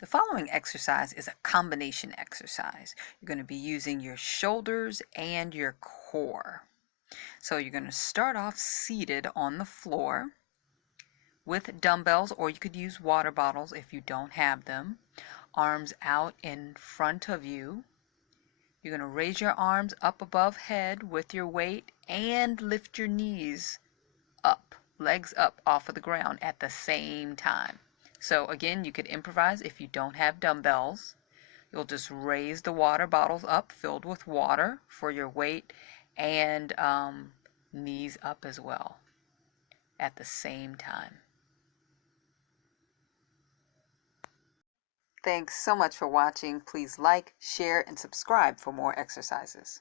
The following exercise is a combination exercise. You're going to be using your shoulders and your core. So you're going to start off seated on the floor with dumbbells, or you could use water bottles if you don't have them. Arms out in front of you. You're going to raise your arms up above head with your weight and lift your knees up, legs up off of the ground at the same time. So again, you could improvise if you don't have dumbbells. You'll just raise the water bottles up filled with water for your weight and knees up as well at the same time. Thanks so much for watching. Please like, share, and subscribe for more exercises.